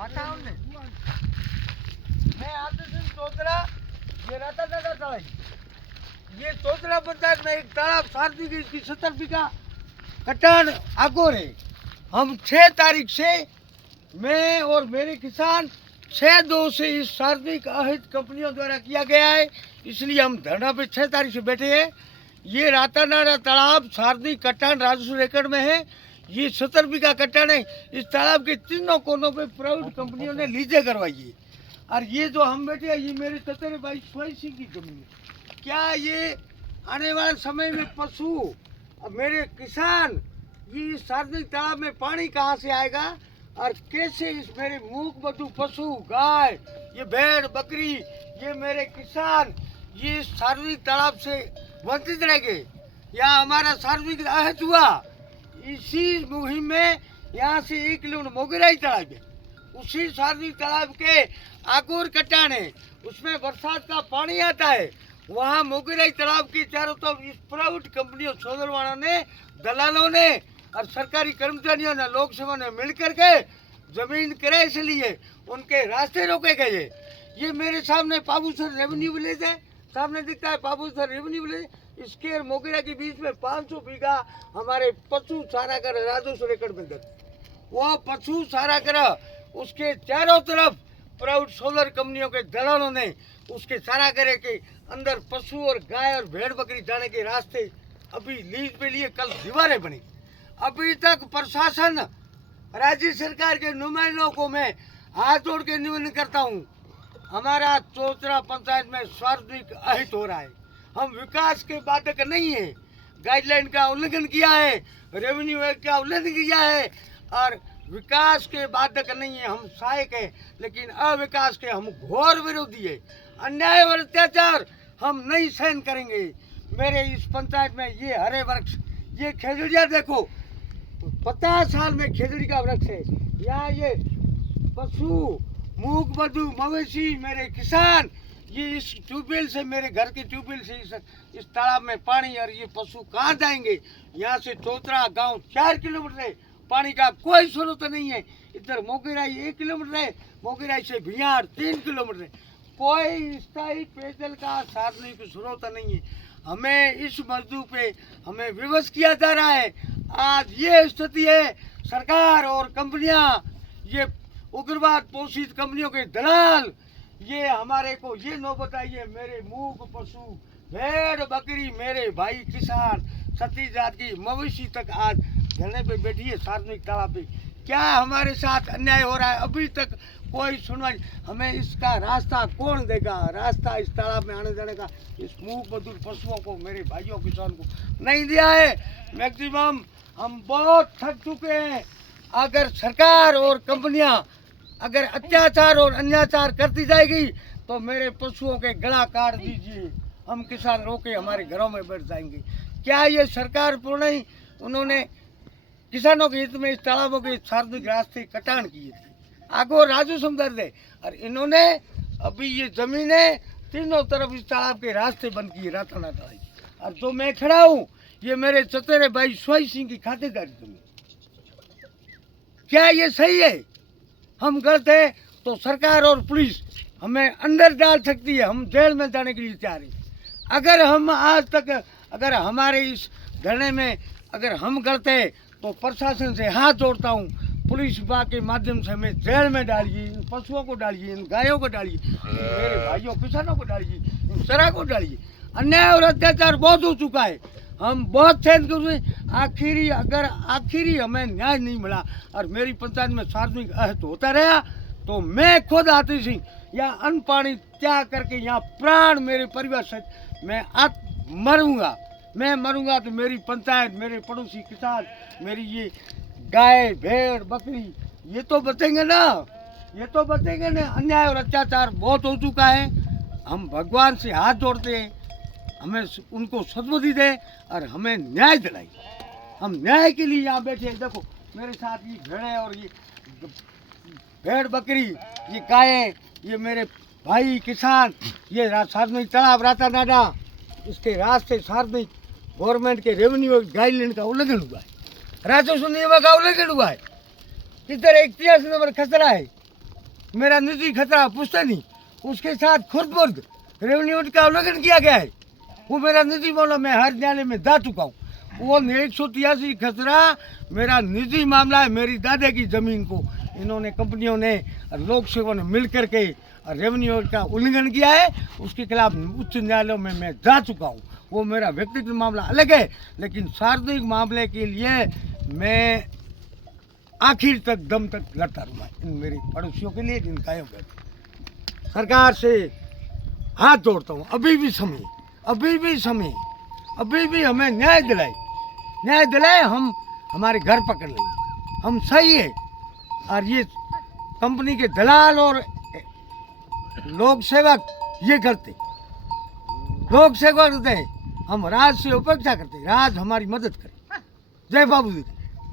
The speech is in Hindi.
मैं आते दिन चौतरा ये रहता था ये चौतरा पंचायत में एक तालाब सारदी की इसकी 70 बीघा कटान आगोर है। हम 6 तारीख से मैं और मेरे किसान 6/2 से इस सार्वजनिक अहित कंपनियों द्वारा किया गया है, इसलिए हम धरना पे 6 तारीख से बैठे हैं। ये रातानाडा तालाब सार्वजनिक कटान राजस्व एकड़ में है। ये 70 बीघा कटान है। इस तालाब के तीनों कोनों पे प्राइवेट कंपनियों ने लीजे करवाई है। और ये जो हम बैठे हैं ये मेरे चचेरे भाई सोई सिंह की जमीन है। क्या ये आने वाले समय में पशु और मेरे किसान ये इस सार्वजनिक तालाब में पानी कहाँ से आएगा और कैसे इस मेरे मूक बधु पशु गाय ये भेड़ बकरी ये मेरे किसान ये इस सार्वजनिक तालाब से वंचित रह गए या हमारा सार्वजनिक अहित हुआ। इसी मुहिम में यहाँ से 1 किलोमीटर मोगराई तालाब है, उसी सार्वजनिक तालाब के आगोर कटान है, उसमें बरसात का पानी आता है। वहाँ मोगराई तालाब की चारों तरफ इस प्राइवेट कंपनियों सोदरवाणों ने दलालों ने और सरकारी कर्मचारियों ने लोक सेवा ने मिलकर के जमीन किराए से लिए उनके रास्ते रोके गए। ये मेरे सामने पाबूसर रेवेन्यू विलेज है, सामने दिखता है पाबूसर रेवेन्यू विलेज। इसके और मोगरा के बीच में 500 बीघा हमारे पशु चारा कर राजस्व एकड़ में दर वो पशु चारा कर उसके चारों तरफ प्राइवेट सोलर कंपनियों के दलालों ने उसके चारा करे के अंदर पशु और गाय और भेड़ बकरी जाने के रास्ते अभी लीज पे लिए कल दीवारें बनी। अभी तक प्रशासन राज्य सरकार के नुमाइंदों को मैं हाथ जोड़ के निवेदन करता हूँ, हमारा चौतरा पंचायत में सार्वजनिक अहित हो रहा है। हम विकास के बाधक नहीं है, गाइडलाइन का उल्लंघन किया है, रेवेन्यू एक्ट का उल्लंघन किया है और विकास के बाधक नहीं है। हम सहायक है लेकिन अविकास के हम घोर विरोधी है। अन्याय और अत्याचार हम नहीं सहन करेंगे। मेरे इस पंचायत में ये हरे वृक्ष ये खेजड़िया देखो 50 साल में खेजड़ी का वृक्ष है। यहाँ ये पशु मूक बधु मवेशी मेरे किसान ये इस ट्यूबवेल से मेरे घर के ट्यूबवेल से इस तालाब में पानी और ये पशु कहाँ जाएंगे। यहाँ से चौतरा गांव 4 किलोमीटर है, पानी का कोई स्रोत नहीं है। इधर मोगराई 1 किलोमीटर है, मोगराई से भियार 3 किलोमीटर है, कोई स्थायी पेयजल का सार्वजनिक स्रोत नहीं है। हमें इस मजदूर पे हमें विवश किया जा रहा है। आज ये स्थिति है, सरकार और कंपनियां ये उग्रवाद पोषित कंपनियों के दलाल ये हमारे को ये नौबत आई है। मेरे मूक पशु भेड़ बकरी मेरे भाई किसान सती जात की मवेशी तक आज धरने पे बैठी है सार्वजनिक तालाब पे। क्या हमारे साथ अन्याय हो रहा है? अभी तक कोई सुनवाई। हमें इसका रास्ता कौन देगा? रास्ता इस तालाब में आने जाने का इस मूक बधुर पशुओं को मेरे भाइयों किसान को नहीं दिया है। मैक्सिमम हम बहुत थक चुके हैं। अगर सरकार और कंपनियां अगर अत्याचार और अन्याचार करती जाएगी तो मेरे पशुओं के गला काट दीजिए, हम किसान रोके हमारे घरों में बैठ जाएंगे। क्या ये सरकार पूर्ण ही उन्होंने किसानों के हित में इस तालाबों के सार्वजनिक रास्ते कटान किए थे, आगो राजू समदर्द है और इन्होंने अभी ये जमीनें तीनों तरफ इस तालाब के रास्ते बंद किए रातानाडा। और जो मैं खड़ा हूँ ये मेरे चचेरे भाई सोई सिंह की खातेदारी जमीन। क्या ये सही है? हम गलत है तो सरकार और पुलिस हमें अंदर डाल सकती है, हम जेल में जाने के लिए तैयार हैं। अगर हम आज तक अगर हमारे इस धरने में अगर हम गलत है तो प्रशासन से हाथ जोड़ता हूँ, पुलिस विभाग के माध्यम से हमें जेल में डालिए, इन पशुओं को डालिए, इन गायों को डालिए, मेरे भाइयों किसानों को डालिए, इन सरा को डालिए। अन्याय और अत्याचार बहुत हो चुका है, हम बहुत सहन कर रहे हैं। आखिरी हमें न्याय नहीं मिला और मेरी पंचायत में सार्वजनिक अहित होता रहा तो मैं खुद आती सिंह यहाँ अन्न पानी त्याग करके यहाँ प्राण मेरे परिवार से मैं मरूंगा। मैं मरूंगा तो मेरी पंचायत मेरे पड़ोसी किसान मेरी ये गाय भेड़ बकरी ये तो बचेंगे ना, ये तो बचेंगे ना। अन्याय और अत्याचार बहुत हो चुका है। हम भगवान से हाथ जोड़ते हैं, हमें उनको सद्बुद्धि दे और हमें न्याय दिलाए। हम न्याय के लिए यहाँ बैठे हैं। देखो मेरे साथ ये भेड़े और ये भेड़ बकरी ये गायें ये मेरे भाई किसान ये सार्वजनिक तालाब रातानाडा इसके रास्ते सार्वजनिक गवर्नमेंट के रेवेन्यू गाइडलाइन का उल्लंघन हुआ है, राजस्व नियम का उल्लंघन हुआ है। किधर 81 नंबर खसरा है मेरा निजी खतरा पूछते नहीं, उसके साथ खुद बुर्द रेवेन्यू का उल्लंघन किया गया है। वो मेरा निजी मामला, मैं हर न्यायालय में जा चुका हूँ। वो 183 खतरा मेरा निजी मामला है। मेरी दादा की ज़मीन को इन्होंने, कंपनियों ने, लोक सेवकों ने मिल करके रेवेन्यू का उल्लंघन किया है। उसके खिलाफ उच्च न्यायालयों में मैं जा चुका हूँ। वो मेरा व्यक्तिगत मामला अलग है, लेकिन सार्वजनिक मामले के लिए मैं आखिर तक दम तक लड़ता रहूँगा इन मेरे पड़ोसियों के लिए, जिनका है। सरकार से हाथ जोड़ता हूँ, अभी भी समय, अभी भी हमें न्याय दिलाए। हम हमारे घर पकड़ लेंगे, हम सही है। और ये कंपनी के दलाल और लोक सेवक ये करते, लोक सेवक करते हैं। हम राज से अपेक्षा करते, राज हमारी मदद करे। जय बाबू जी।